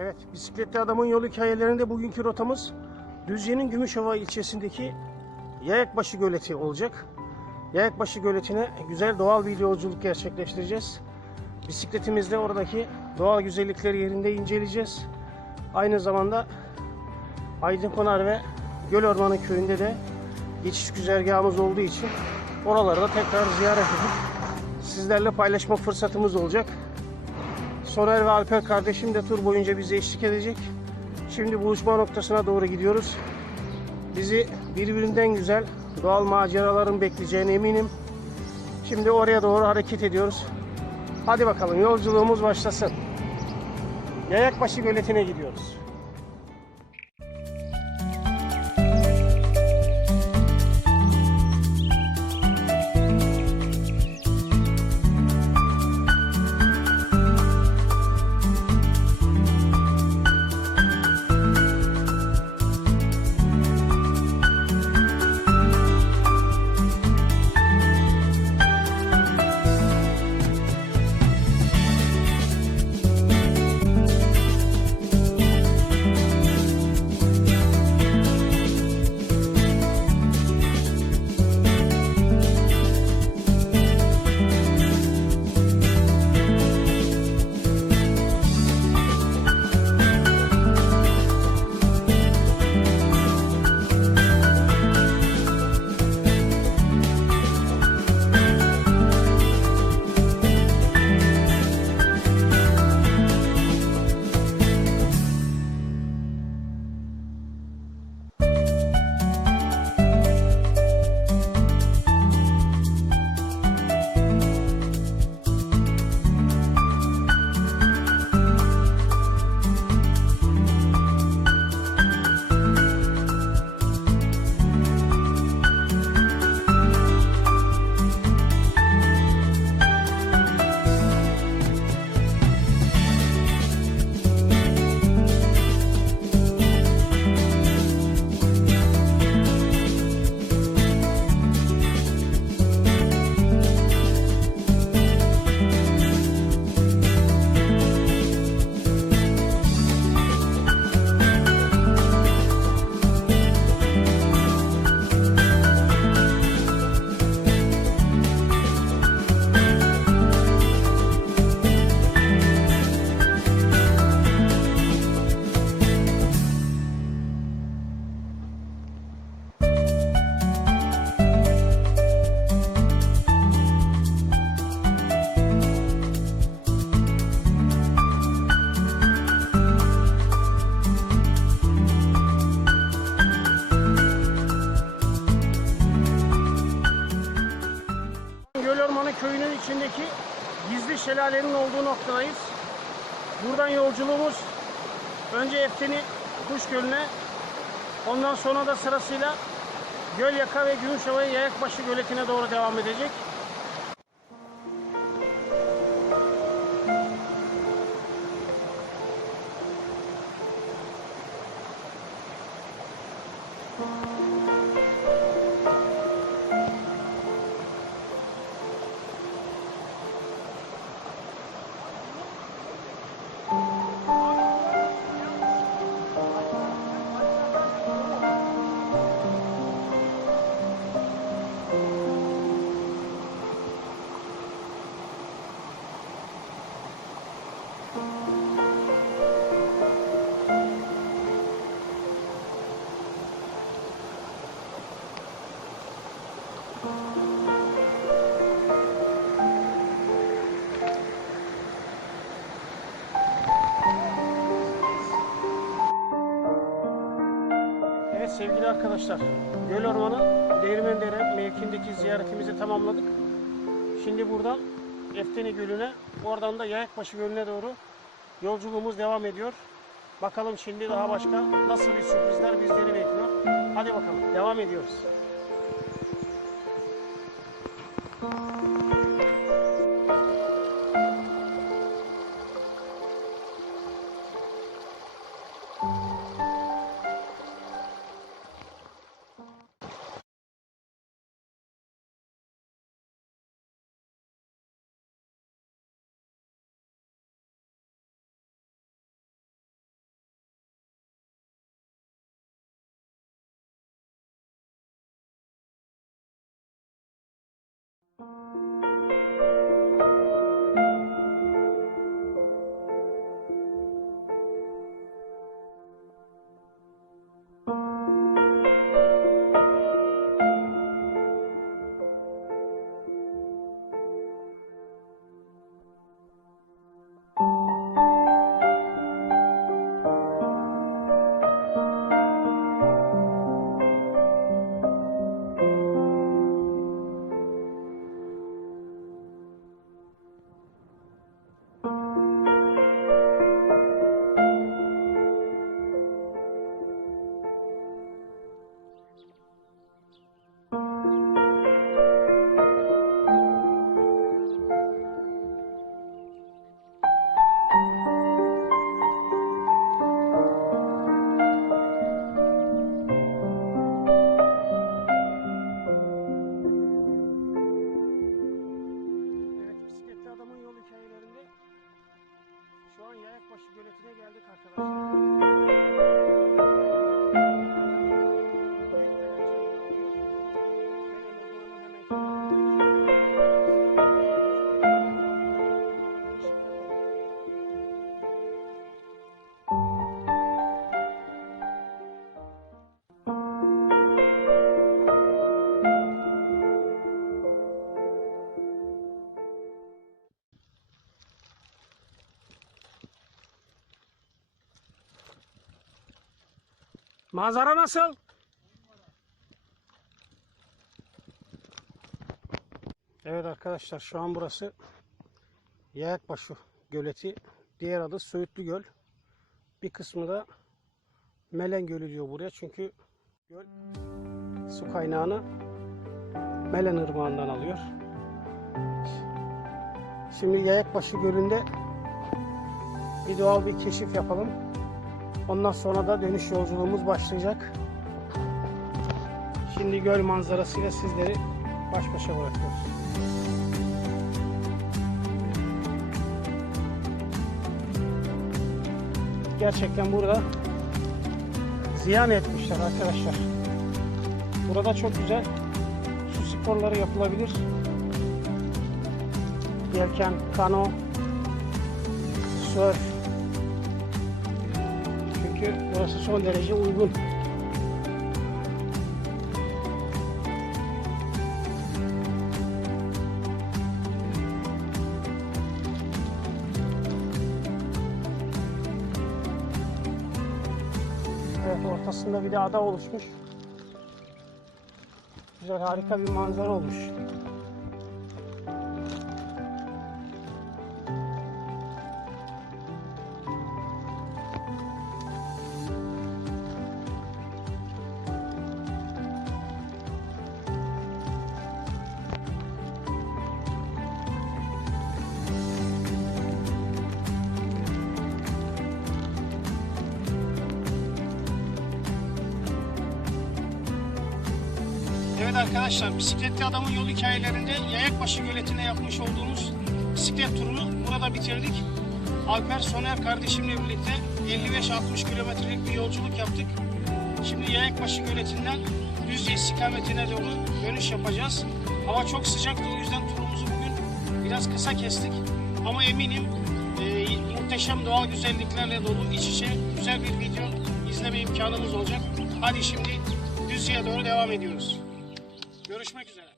Evet, bisikletli adamın yol hikayelerinde bugünkü rotamız Düzce'nin Gümüşhova ilçesindeki Yayakbaşı Göleti olacak. Yayakbaşı Göleti'ne güzel doğal bir yolculuk gerçekleştireceğiz. Bisikletimizle oradaki doğal güzellikleri yerinde inceleyeceğiz. Aynı zamanda Aydınpınar ve Göl Ormanı köyünde de geçiş güzergahımız olduğu için oraları da tekrar ziyaret edip sizlerle paylaşma fırsatımız olacak. Soner ve Alper kardeşim de tur boyunca bize eşlik edecek. Şimdi buluşma noktasına doğru gidiyoruz. Bizi birbirinden güzel doğal maceraların bekleyeceğine eminim. Şimdi oraya doğru hareket ediyoruz. Hadi bakalım yolculuğumuz başlasın. Yayakbaşı Göleti'ne gidiyoruz. Şelalenin olduğu noktadayız. Buradan yolculuğumuz önce Efteni Kuş Gölü'ne ondan sonra da sırasıyla Gölyaka ve Gümüşova'ya Yayakbaşı Göleti'ne doğru devam edecek. Evet sevgili arkadaşlar, Göl Ormanı Değirmendere mevkindeki ziyaretimizi tamamladık. Şimdi buradan Efteni Gölü'ne, oradan da Yayakbaşı Gölü'ne doğru yolculuğumuz devam ediyor. Bakalım şimdi daha başka nasıl bir sürprizler bizleri bekliyor. Hadi bakalım, devam ediyoruz. Evet, Göleti'ne geldik arkadaşlar. Manzara nasıl? Evet arkadaşlar şu an burası Yayakbaşı Göleti. Diğer adı Söğütlü Göl. Bir kısmı da Melen Gölü diyor buraya. Çünkü göl su kaynağını Melen Irmağı'ndan alıyor. Şimdi Yayakbaşı Gölü'nde bir doğal bir keşif yapalım. Ondan sonra da dönüş yolculuğumuz başlayacak. Şimdi göl manzarasıyla sizleri baş başa bırakıyoruz. Gerçekten burada ziyan etmişler arkadaşlar. Burada çok güzel su sporları yapılabilir. Yelken, kano, surf, burası son derece uygun. Evet ortasında bir de ada oluşmuş. Güzel harika bir manzara olmuş. Evet arkadaşlar, bisikletli adamın yol hikayelerinde Yayakbaşı Göleti'nde yapmış olduğumuz bisiklet turunu burada bitirdik. Alper Soner kardeşimle birlikte 55-60 kilometrelik bir yolculuk yaptık. Şimdi Yayakbaşı Göleti'nden Düzce istikametine doğru dönüş yapacağız. Hava çok sıcaktı o yüzden turumuzu bugün biraz kısa kestik. Ama eminim e, muhteşem doğal güzelliklerle dolu iç içe güzel bir video izleme imkanımız olacak. Hadi şimdi Düzce'ye doğru devam ediyoruz. Görüşmek üzere.